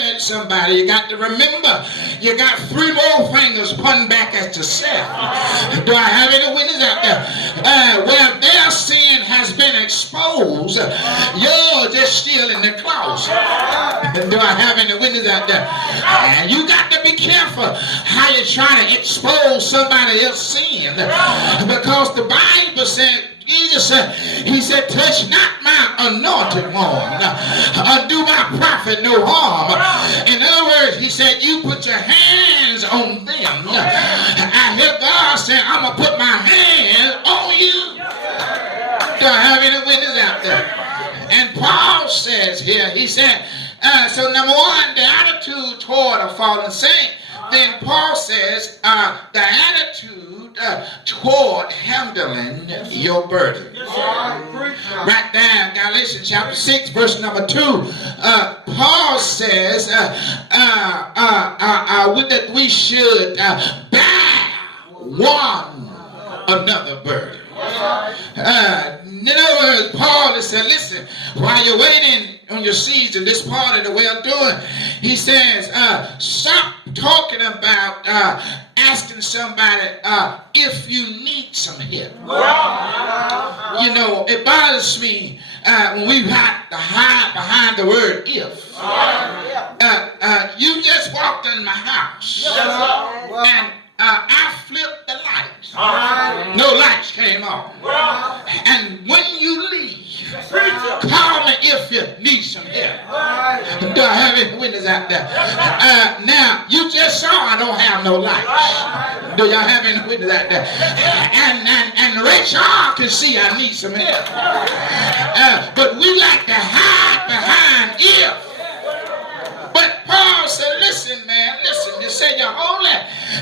at somebody, you got to remember, you got 3 more fingers pointing back at yourself. Do I have any witnesses out there? Where their sin has been exposed, you're just still in the closet. Do I have any witnesses out there? And you got to be careful how you try to expose somebody else's sin, because the Bible said, Jesus said, he said, touch not my anointed one, do my prophet no harm. In other words, he said, you put your hands on them. I hear God saying, I'm going to put my hands on you. Do I have any witness out there? And Paul says here, he said, so number 1, the attitude toward a fallen saint. Then Paul says, the attitude toward handling your burden. Right there, Galatians chapter 6, verse number 2, Paul says that we should bear one another burden. In other words, Paul is saying, listen, while you're waiting on your season, this part of the way of doing, he says, stop talking about asking somebody if you need some help. You know, it bothers me when we have to hide behind the word if. You just walked in my house and I flipped the lights. No lights came on. And when you leave, call me if you need some help. Do I have any witness out there? Now, you just saw I don't have no lights. Do y'all have any witness out there? And Rachel can see I need some help. But we like to hide behind if. But Paul said, listen, man, listen. You say you're holy.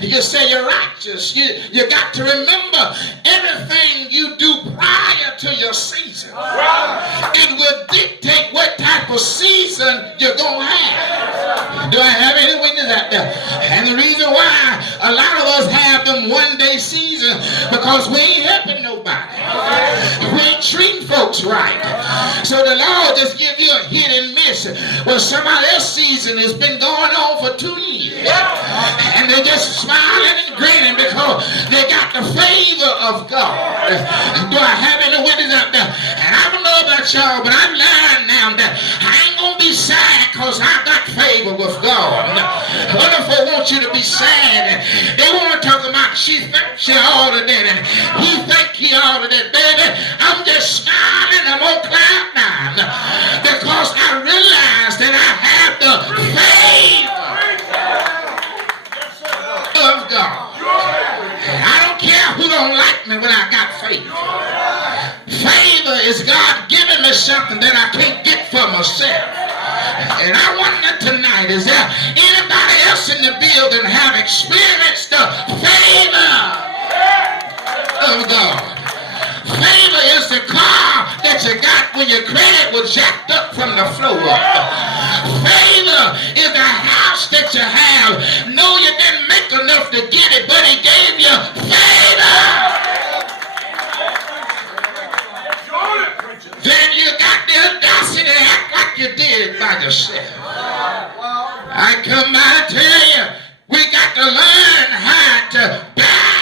You say you're righteous. You got to remember everything you do prior to your season. It will dictate what type of season you're going to have. Do I have any witness out there? And the reason why a lot of us have them one-day season, because we ain't helping nobody. We ain't treating folks right. So the Lord just give you a hit and miss. Well, somebody else's season has been going on for 2 years. And they're just smiling and grinning because they got the favor of God. Do I have any witness out there? And I don't know about y'all, but I've learned now that I ain't going to be sad because I got favor with God. Other folk want you to be sad. They want to talk about she thinks she all of that and he think he all of that. Baby, I'm just smiling. I'm on cloud 9 because I realize that I have the favor of God. I don't care who don't like me when I got favor. Favor is God giving me something that I can't get for myself. And I wonder tonight, is there anybody else in the building have experienced the favor of God? Favor is the car that you got when your credit was jacked up from the floor up. Favor is the house that you have. No, you didn't make enough to get it, but he gave you favor. Then you got the audacity to act like you did it by yourself. I come by to tell you, we got to learn how to bear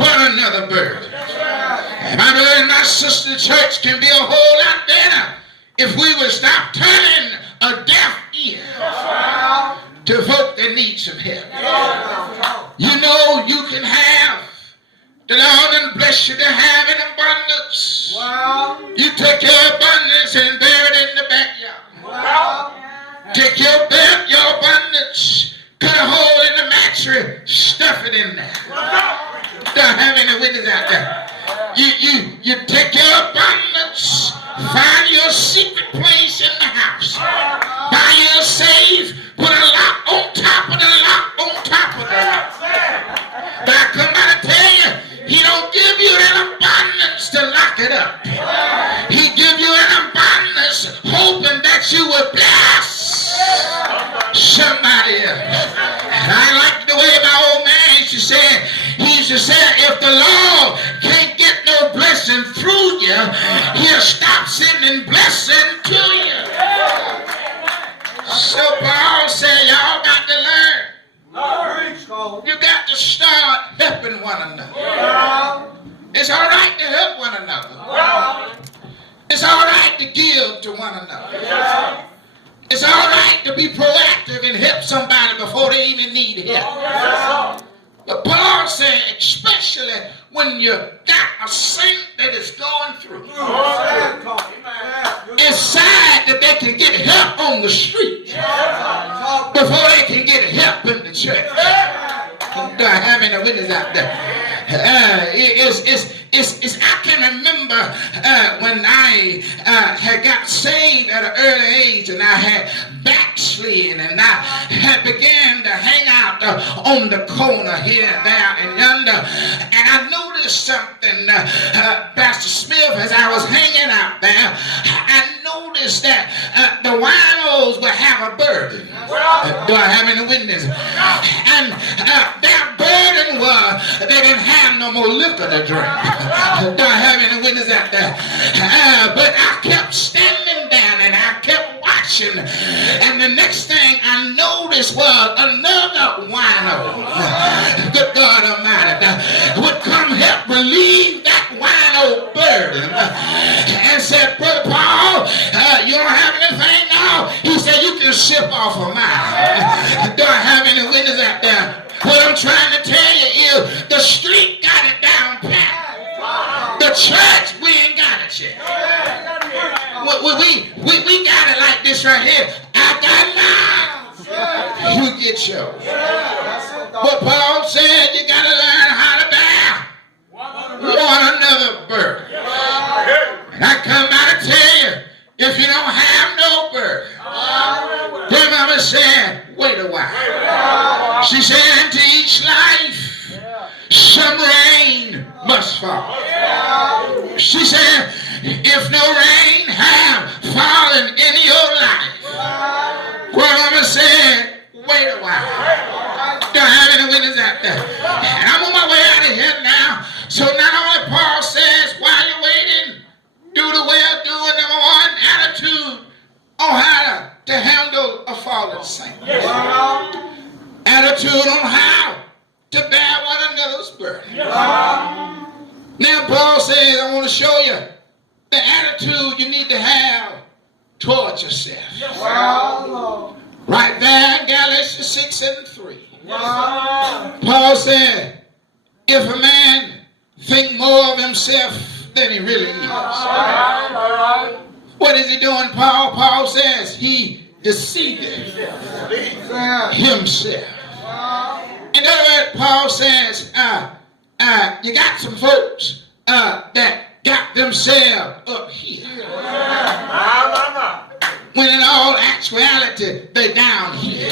one another burden. My brother and my sister, church can be a whole lot better if we would stop turning a deaf ear to folk that need some help. You know, you can have, the Lord and bless you to have an abundance. You take your abundance and bury it in the backyard. Take your abundance, cut a hole in the mattress, stuff it in there. Don't have any witness out there. You take your abundance, find your secret place in the house, buy your safe, put a lock on top of the lock on top of the lock. But I come out to tell you, he don't give you an abundance to lock it up. He give you an abundance hoping that you will bless So Paul said, y'all got to learn. You got to start helping one another. It's all right to help one another. It's all right to give to one another. It's all right to be proactive and help somebody before they even need help. But Paul said, especially when you got a saint that is going through, it's sad that they can get help on the street before they can get help in the church. Do I have any witness out there? I can remember when I had got saved at an early age, and I had backslid, and I had began to hang out on the corner here, there, and yonder. And I noticed something, Pastor Smith, as I was hanging out there. I noticed that the winos would have a burden. Do I have any witness? And their burden was they didn't have no more liquor to drink. Do I have any witness out there? But I kept standing down and I kept watching. And the next thing I noticed was another wino, good God Almighty, would come help relieve that wino burden. And said, Brother Paul, you don't have anything now? He said, you can sip off of mine. Do I have any witness out there? What I'm trying to tell you is the street got it down pat. The church, we ain't got it yet. We got it like this right here. I got mine. You get yours. But Paul said you got to learn how to bear one another burden. And I come out to tell you, if you don't have no burden, Grandmama said, wait a while. She said, into each life, some rain must fall. She said, if no rain have fallen in your life, Grandmama said, wait a while. Don't have any witness out there. And I'm on my way out of here now. So not only Paul says, while you're waiting, do the way of doing, number one, attitude on how to handle a fallen saint. Attitude on how to bear one another's burden. Now Paul says, I want to show you the attitude you need to have towards yourself. Right there in Galatians 6 and 3. Paul said, if a man think more of himself than he really is. What is he doing, Paul? Paul says he deceiveth himself. In other words, Paul says, you got some folks that got themselves up here. When in all actuality, they're down here.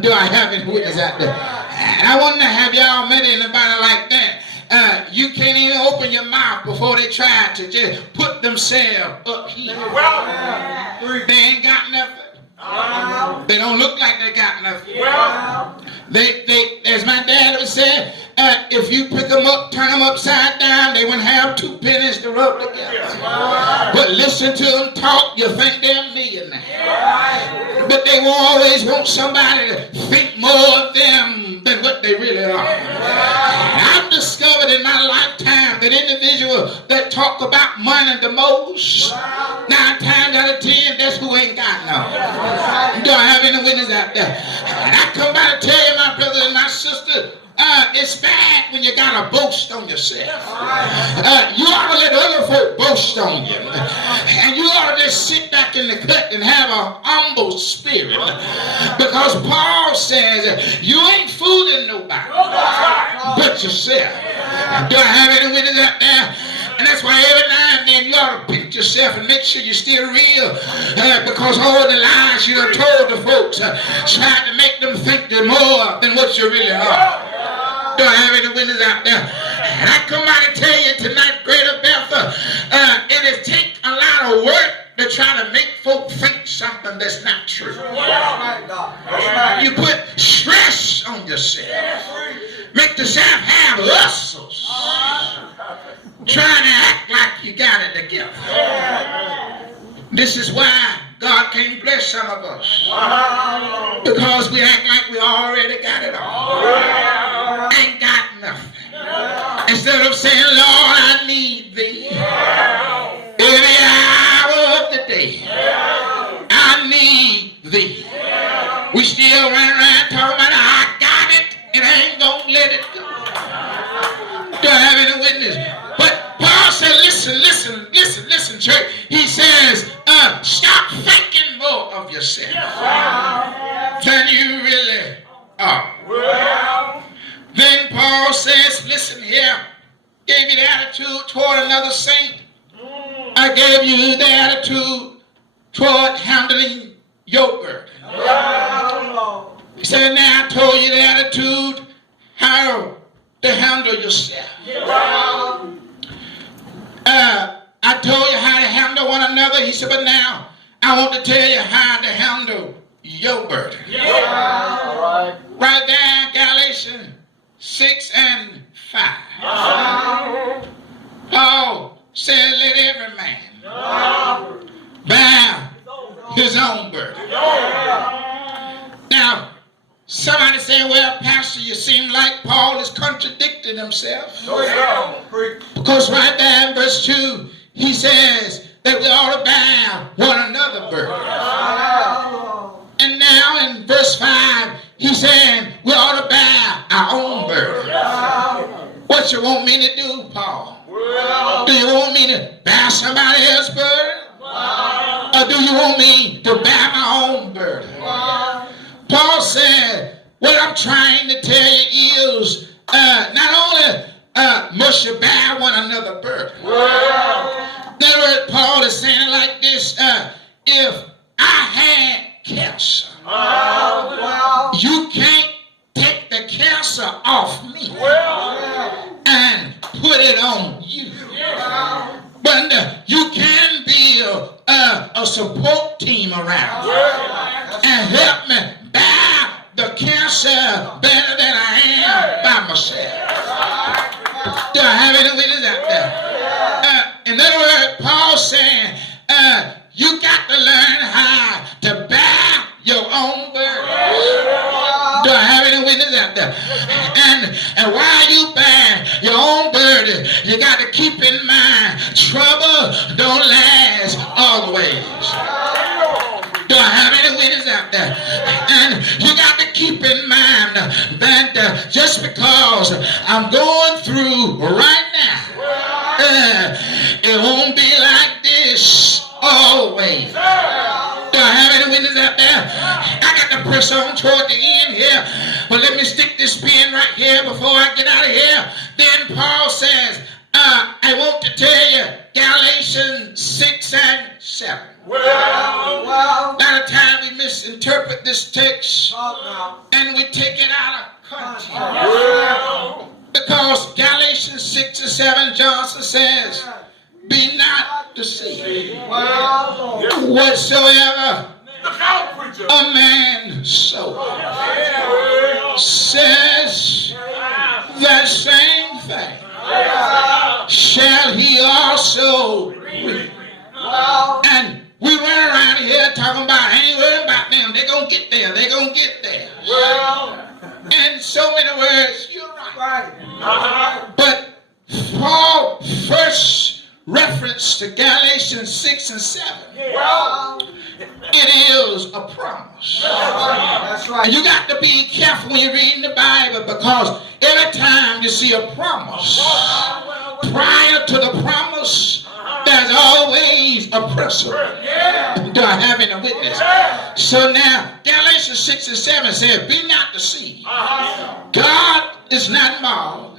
Do I have any witness out there? And I wonder, have y'all met anybody like that? You can't even open your mouth before they try to just put themselves up here. They ain't got nothing. They don't look like they got nothing. They, as my dad would say, if you pick them up, turn them upside down, they wouldn't have two pennies to rub together. But listen to them talk, you think they're a millionaire. But they will always want somebody to think more of them than what they really are. I've discovered in my lifetime that individuals that talk about money the most, 9 times out of 10, that's who ain't got none. Do I have any witness out there? And I come by to tell you, my brother and my sister, it's bad when you got to boast on yourself. You ought to let other folk boast on you. And you ought to just sit back in the cut and have a humble spirit. Because Paul says, you ain't fooling nobody but yourself. Do I have any witness out there? And that's why every now and then you ought to pick yourself and make sure you're still real. Because all the lies you have told the folks trying to make them think they're more than what you really are. Do I have any witness out there? And I come out and tell you tonight, Greater Bethel, it has taken a lot of work to try to make folk think something that's not true. You put stress on yourself. Make yourself have hustles. Trying to act like you got it together. This is why God can't bless some of us because we act like we already got it all. Ain't got nothing. Instead of saying, Lord, I need thee every hour of the day. I need thee. We still run around talking about, I got it, and I ain't going to let it go. Do I have any witness? But Paul said, listen, church. He says, stop thinking more of yourself than you really are. Then Paul says, listen here, gave you the attitude toward another saint. I gave you the attitude toward handling your burden. He said, now I told you the attitude how to handle yourself. I told you how to handle one another. He said, but now I want to tell you how to handle your burden. Right there, Galatians 6 and 5. Paul said, let every man bear his own burden. Now, somebody say, well, Pastor, you seem like Paul is contradicting himself. Because right there in verse 2, he says that we ought to bear one another burden. And now in verse 5, he's saying we ought to bear our own burden. What you want me to do, Paul? Do you want me to bear somebody else's burden? Or do you want me to bear my own burden? Paul said, what I'm trying to tell you is not only must you bear one another burden. In other words, Paul is saying it like this, if I had cancer, you can't take the cancer off me and put it on you. But you can build a support team around and help me bear the cancer better than I am by myself. Do I have any witnesses out there? In other words, Paul's saying, you got to learn how to bear your own burden. Do I have any witnesses out there? And while you bear your own burden, you got to keep in mind, trouble don't last always. Do I have any witnesses out there? And you got to keep in mind that just because I'm going through right now, it won't be like this always. Do I have any witnesses out there? I got to press on toward the end here. But let me stick this pen right here before I get out of here. Then Paul says, I want to tell you Galatians 6 and 7. A lot of time we misinterpret this text and we take it out of context. Because Galatians 6 and 7, Johnson says, be not deceived. Whatsoever a man soweth, says that same thing shall he also reap. And we run around here talking about, I ain't worried about them. They're going to get there. They're going to get there. In so many words, you're right. But Paul first reference to Galatians 6 and 7. It is a promise. That's right. And you got to be careful when you're reading the Bible, because every time you see a promise, prior to the promise, there's always a principle. Do I have any witness? So now, Galatians 6 and 7 says, be not deceived. God is not mocked.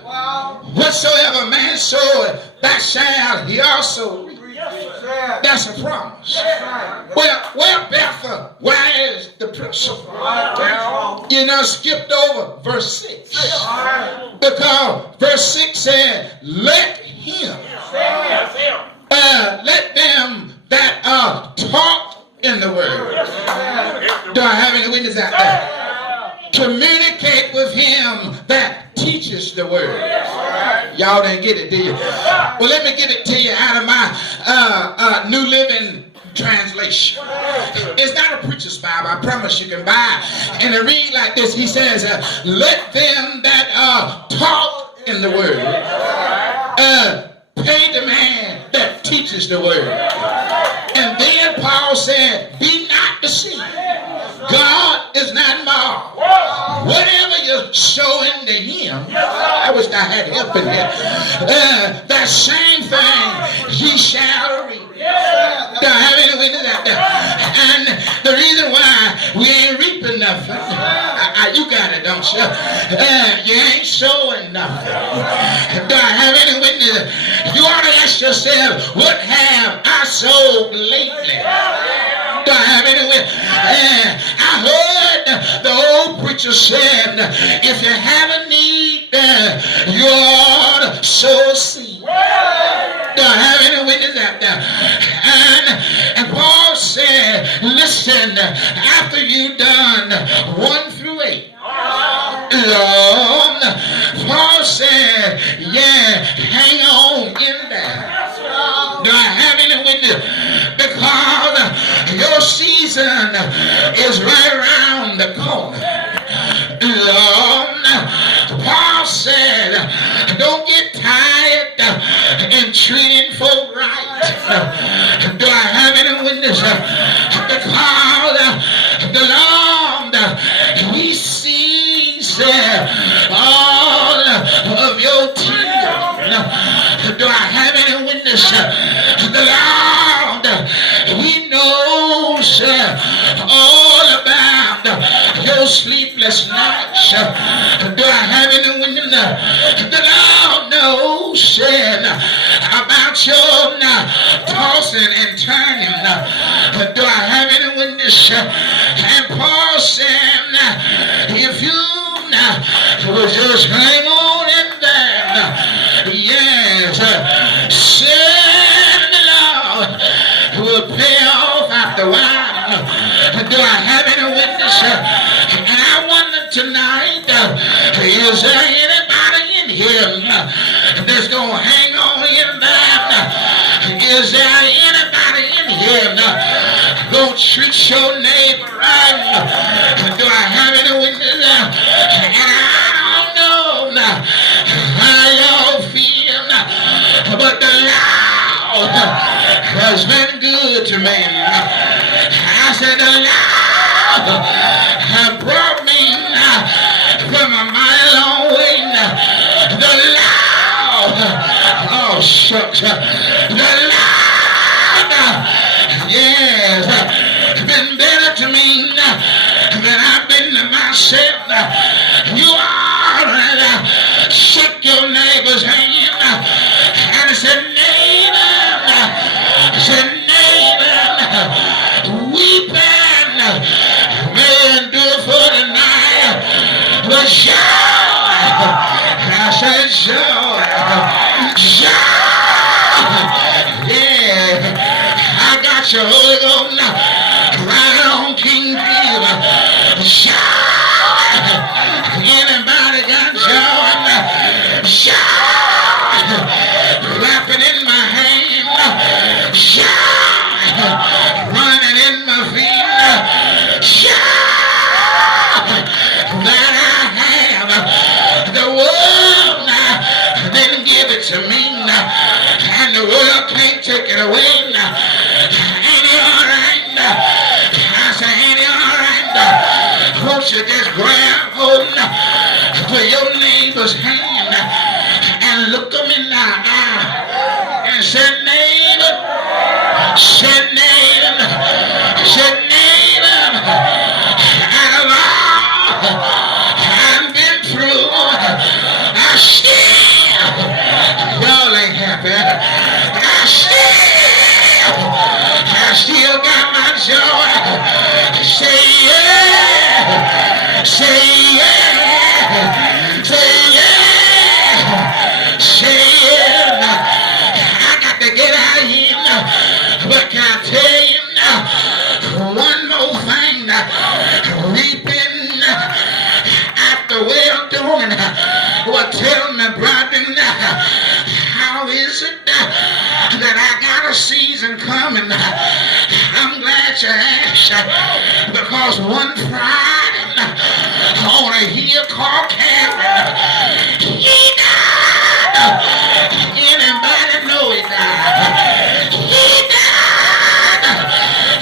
Whatsoever man soweth, that shall he also reap. That's a promise. Well, Bethel, where is the principle? You know, skipped over verse 6. Because verse 6 said, let them that are taught in the word. Do I have any witness out there? Communicate with him that teaches the word. Y'all didn't get it, did you? Well, let me give it to you out of my New Living translation. It's not a preacher's Bible. I promise you can buy it. And it reads like this. He says, let them that are taught in the word pay the man that teaches the word. And then Paul said, be not deceived. God is not mocked. Whatever you're showing to him, I wish I had help in here. That same thing he shall reap. Do I have any witness out there? And the reason why we ain't reaping nothing, you got it, don't you? You ain't sowing nothing. Do I have any witness? You ought to ask yourself, what have I sowed lately? Do I have any witness? I heard the old preacher said, if you have a need, you ought to sow a seed. Do I have any witness out there? And Paul said, listen, after you done 1 through 8, Lord, Paul said, yeah, hang on in there. Do I have any witness? Because your season is right around the corner. Lord, Paul said, don't get tired in treating folk right. Do I have any witness? Because the Lord, he sees all of your tears. Do I have any witness? The Lord, he knows all about your sleepless nights. Do I have any witness? The Lord knows about your tossing and turning. Do I have any witness? And Paul said, if you will just hang on in there, yes, said the Lord will pay off after a while. Do I have any witness? And I wonder tonight, is there anybody in here that's going to hang on in there? Is there anybody in here going to treat your neighbor right? Do I have any witness? And I don't know how y'all feel, but the Lord has been good to me. I said the Lord has brought me from a mighty long way. The Lord, oh shucks, the Lord, yes, been better to me than I've been to myself. You ought to shake your neighbor's hand and say, neighbor, weeping may endure for the night, but joy, I said joy, yeah, I got your Holy Ghost right on King Peter. Joy, anybody got joy? Joy, clapping in my hand. Joy, running in my feet. Joy, that I have. The world didn't give it to me, and the world can't take it away. Ain't it all right? I say, ain't it all right? Won't you just grab hold to your neighbor's hand and look them in the eye and say, neighbor, out of all I've been through, y'all ain't happy. I still got my joy. Say yeah, say yeah, say yeah, say yeah. I got to get out of here, but can I tell you one more thing? Reaping after well doing. Well, tell me, Broderick, how is it that I got a season coming? glad you asked, because one Friday on a hill called Calvary, he died. Anybody know he died? He died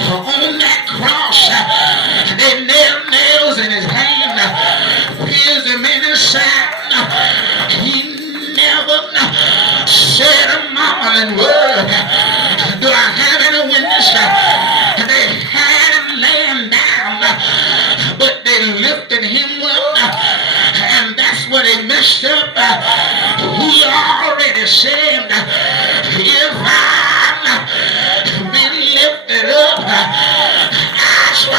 on that cross. They nailed nails in his hand, pierced him in his side. He never said a mumbling word. Do I have any witness? They had him laying down, but they lifted him up, and that's what they messed up. He already said, if I'm been lifted up, I swear,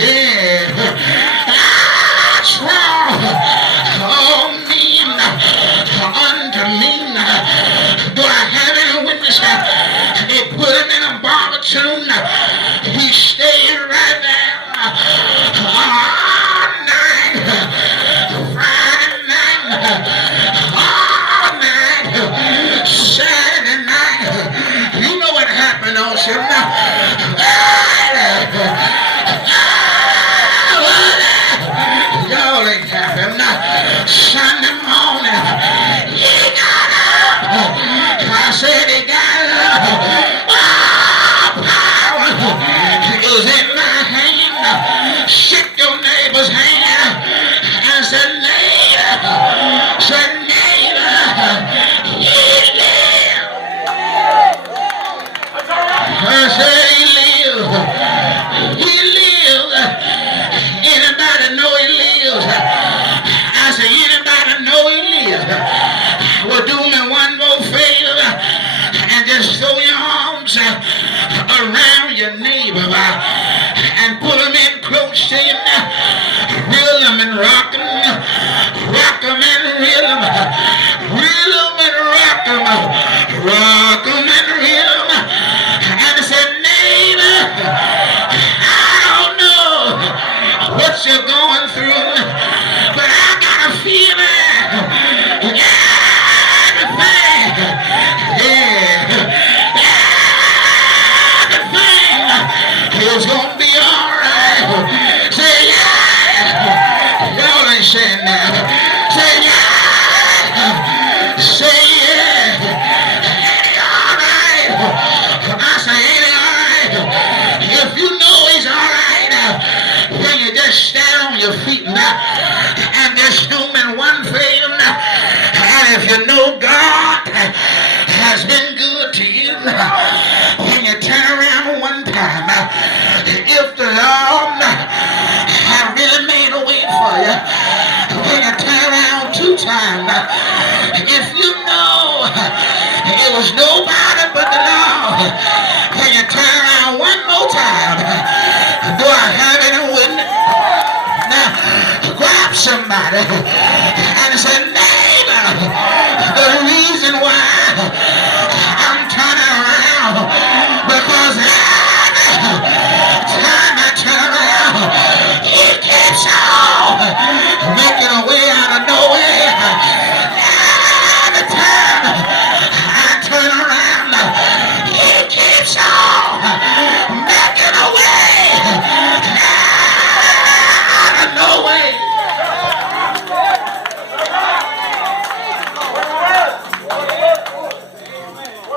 yeah, I swear, all men unto me. Do I have any witness? They put him in a barber tomb. He stayed right there all night, Friday night, all night, Saturday night. You know what happened on Sunday? Y'all ain't happened. Sunday morning, he got up. I said he got up. Oh, power is in my hand. Shake your neighbor's hand and say, neighbor, he lives. I said he lives. He lives. Anybody know he lives? I said, anybody know he lives? Well, do me one more favor and just throw your arms around your neighbor and pull him in close to you. Reel him and rock him. Rock him and reel him. Reel him and rock him. Rock him and reel him. And say, neighbor, I don't know what you're going through, but I got a feeling. It's gonna be alright. Say yeah. Y'all ain't saying that. Say yeah. Say yeah. Ain't he alright? I say, ain't he alright? If you know he's alright, then you just stand on your feet now and just do me one favor. And if you know God has been good to you, when you turn around one time, if the Lord had really made a way for you, when you turn around two times, if you know it was nobody but the Lord, when you turn around one more time, do I have any witness? Now, grab somebody and say, neighbor, the reason why